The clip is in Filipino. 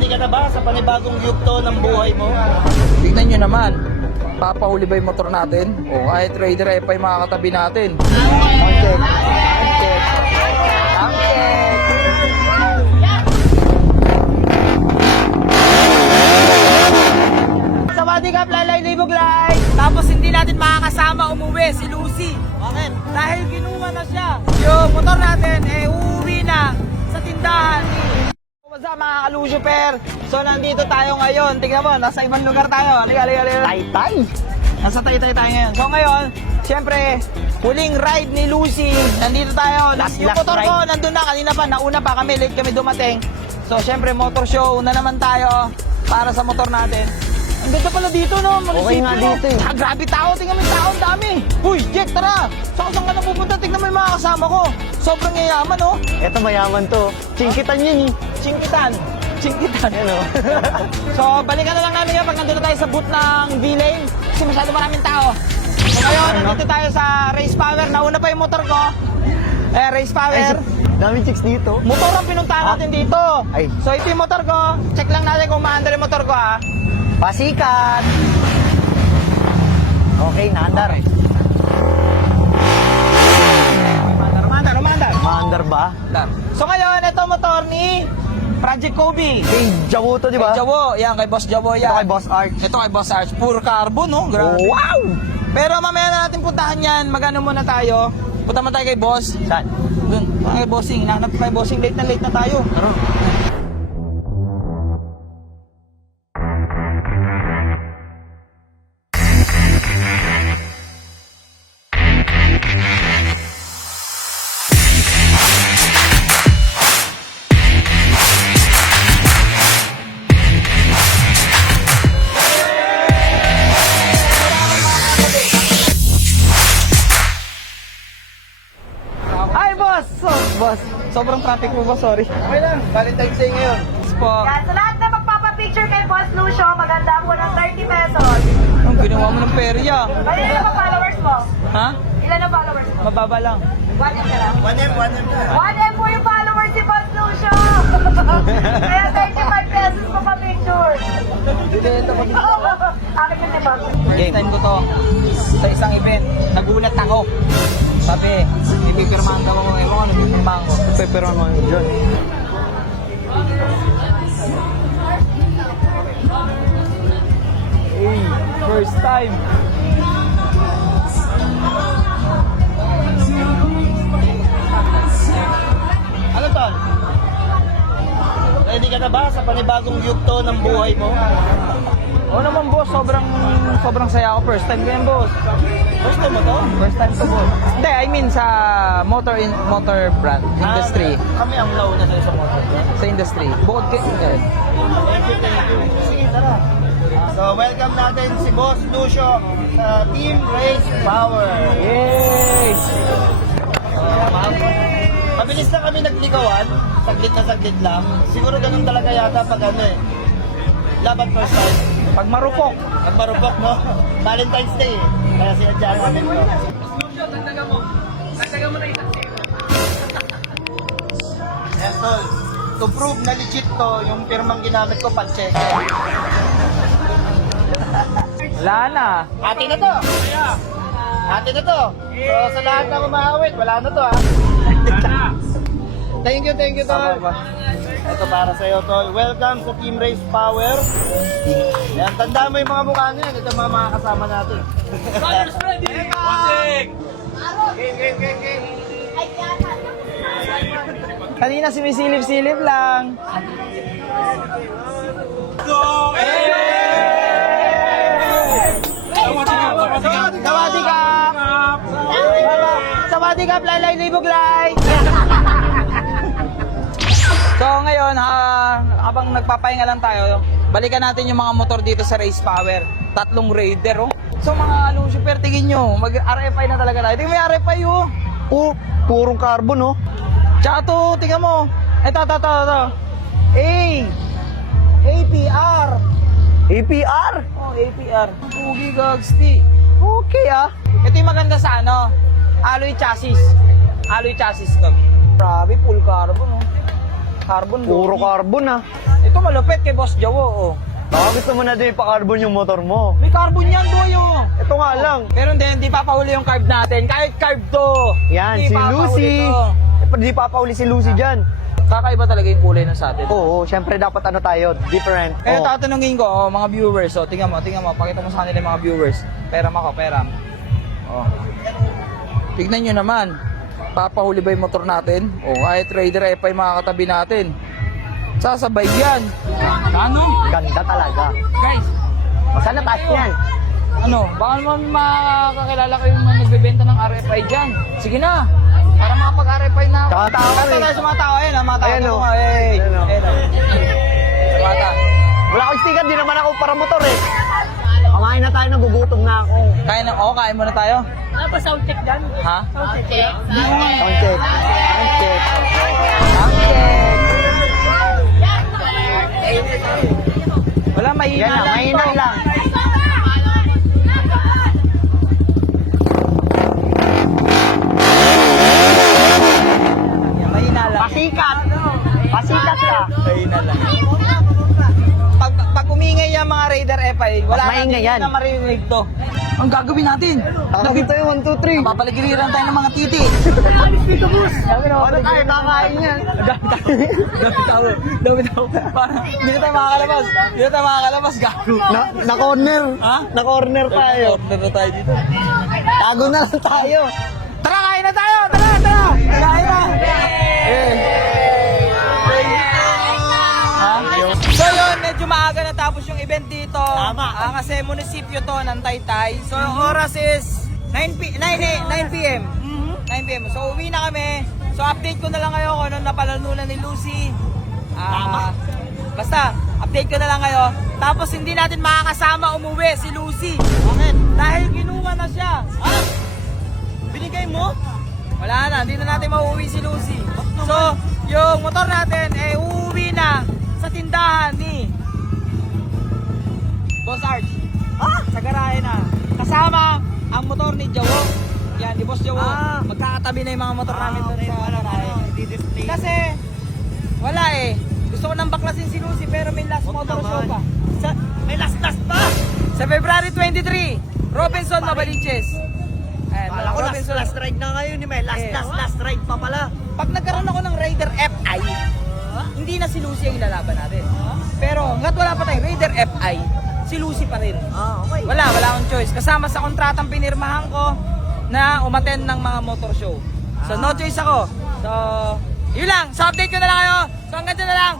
Ready ka na ba sa panibagong yugto ng buhay mo? Tignan nyo naman, papahuli ba yung motor natin? O kahit Raider F5 mga katabi natin. Angkek. Angkek. Angkek. Sawadee ka, Lalay Libog Lay! Tapos hindi natin makakasama umuwi si Lucy. Bakit? Dahil kinuha na siya. Yung motor natin, uuwi na sa tindahan. What's up mga ka-Lucifer? So nandito tayo ngayon. Tingnan mo, nasa ibang lugar tayo. Halika. Taytay. Nasa Taytay tayo ngayon. So ngayon, siyempre, huling ride ni Lucy. Nandito tayo. Yung motor ko, nandun na. Kanina pa, nauna pa kami. Late kami dumating. So siyempre, motor show. Una naman tayo para sa motor natin. Ang ganda pala dito, no? Okay nga dito eh. Grabe tao. Tingnan mo yung tao. Ang dami. Uy, Jack, tara. Saan ka na pupunta? Tingnan mo yung mga kasama ko. Sobrang yayaman, no? Eto mayaman to. Chingkitan yun eh. Chingkitan. Ano? So, balikan na lang namin yan pag nandun na tayo sa booth ng V-Lane kasi masyado maraming tao. So, ngayon, nandito tayo sa Race Power. Nauna pa yung motor ko. Race Power. Daming chicks dito. Motor ang pinuntahan natin dito. Ay. So, ito yung motor ko. Check lang natin kung maandar yung motor ko, ha. Pasikat. Okay, naandar. Umandar. Maandar ba? So, ngayon, ito motor ni Project Kobe. Kay Jawo to, di ba? Kay Jawo. Yan, kay Boss Jawo yan. Ito kay Boss Art. Ito kay Boss Arch. Puro carbon, no? Grabe. Oh, wow! Pero mamaya na natin puntahan yan. Magano muna tayo. Punta mo tayo kay Boss. Saan? Dun, kay Bossing. Nahanap ko kay Bossing. Late na tayo. Taro. Hi, Boss! Boss, sobrang traffic mo, Boss. Sorry. Okay lang. Valentine's Day ngayon. Boss po. Yan, sa lahat na magpapapicture kay Boss Lucio, maganda po ng 30 pesos. Ang ginawa mo ng perya. Bali, ilan ang followers mo? Ha? Ilan ang followers mo? Mababa lang. 1M ka lang? 1M na. 1M po yung followers si Boss Lucio! Kaya 35 pesos po pa-picture. Akin yun, diba? First time ko to sa isang event. Nagulat ako. Sabi, ipipirmahan daw ako. Ewan ko, nagpipirmahan ko. Pepperon mo yun. Hey, first time. Ano tol? Ready ka na ba sa panibagong yugto ng buhay mo? Oo naman, Boss. Sobrang saya ako. First time ko yan, Boss. First time mo to? First time to, Boss. Hindi, I mean sa motor brand industry. Kami ang nauna sa motor. Sa industry. Bukod kay... Thank you. Sige, tara. So, welcome natin si Boss Lucio sa Team Race Power. Yay! Mabilis na kami nagligawan. Saglit lang. Siguro ganun talaga yata pag ano eh. Laban first time. Pag marupok. Pag marupok, no? Valentine's Day eh. Kaya sinadya namin to. Yes, tol. To prove na legit to, yung pirmang ginamit ko, pancheck. Wala na. Ate na to! Ate na to! So, sa lahat na umahawit, wala na to ha. Thank you, tol. Ito para sa'yo, tol. Welcome sa Team Race Power. Yan, tanda mo yung mga mukha niya. Ito mga kasama natin. Game. Kanina sumisilip-silip lang. Sawadee ka! Sawadee ka, Lalay Libog Lay! So ngayon, habang nagpapahinga lang tayo, balikan natin yung mga motor dito sa Race Power. 3 Raider, oh. So mga Lucifer, tingin nyo, mag-RFI na talaga tayo. Tingin mo yung RFI, oh. Oh, purong carbon, oh. Tsaka to, tingnan mo. Ito. APR. APR? Oh, APR. Pugi gagsti. Okay, ah. Ito yung maganda sa ano, alloy chassis to. Grabe, full carbon, oh. Carbon. Puro carbon ah. Ito malupit kay Boss Jawo, oh. Baka gusto mo na din ipa-carbon yung motor mo. May carbon yan, boy, oh. Ito nga lang. Pero hindi papahuli yung carb natin. Kahit carb to. Yan, Hindi si papahuli Lucy. to. Di papauli si Lucy dyan. Kakaiba talaga yung kulay ng sa atin. Oo, syempre dapat ano tayo, different. Kaya Oo. tatanungin ko, oh, mga viewers, oh, tingnan mo, pakita mo sa kanila yung mga viewers. Peram ako, peram. Oh. Tignan nyo naman, papahuli ba yung motor natin? O kahit Raider F5 mga katabi natin. Sasabay yan. Ano? Ganda talaga. Guys, Saan na taas yan? ano, baka naman makakakilala kayo yung mga nagbebenta ng RFI dyan. Sige na, para makapag-RFI na ako. Tsaka tao Tara, eh. tayo sa mga tao, ayun, mga tao. Ayan, oh. Hey, Ayan, oh. ayun, oh. Sa mga tao. Wala akong sticker, di naman ako para motor eh. Kumain na tayo, nagugutom na ako. Kain na, oo, kain muna tayo. Ano pa sound check dyan? Ha? Sound check? Sound check. Sound check. Wala, mahina Yan na, lang mahina to. lang. Yan, mahina lang. Pasikat. Pasikat ka. Mahina lang. Pag umingay yung mga Raider FI, wala Mas maingay yan. na marinig to. Ang gagawin natin? Takot tayo, 1, 2, 3. Papaligiran tayo ng mga titi. Ano tayo, kakain yan. Dami tao. Hindi na tayo makakalabas. Hindi na tayo makakalabas, gago. Na-corner. Ha? Na-corner tayo. Order na tayo dito. Tago na lang tayo. Tara, kain na tayo! Tara! Kain na! Ha? So yun, medyo maaga natapos yung event dito. Tama. Kasi munisipyo to ng Taytay. So yung oras is 9 p.m. 9 p.m. So uwi na kami. So update ko na lang kayo kung ano napalanunan ni Lucy. Basta, update ko na lang kayo. Tapos hindi natin makakasama umuwi si Lucy. Bakit? Dahil kinuha na siya. Ha? Binigay mo? Wala na, hindi na natin mauuwi si Lucy. So, yung motor natin, uuwi na sa tindahan ni Boss Arch. Sa garahe na. Kasama ang motor ni Jawo. Yan, ni Boss Jawo. Magkakatabi na yung mga motor namin doon sa garahe. Kasi, wala eh. Gusto ko nang baklasin si Lucy pero may last motor show pa. May last pa! Sa February 23, Robinson Mabaliches. Wala ko, last ride na ngayon ni May. Last ride pa pala. Pag nagkaroon ako ng Raider FI, hindi na si Lucy ang ilalaban natin. Pero hanggat wala pa tayong Raider FI, si Lucy pa rin. Okay. Wala akong choice. Kasama sa kontratang pinirmahan ko na umattend ng mga motor show. So no choice ako. So, yun lang. So update ko na lang kayo. So hanggang dyan na lang.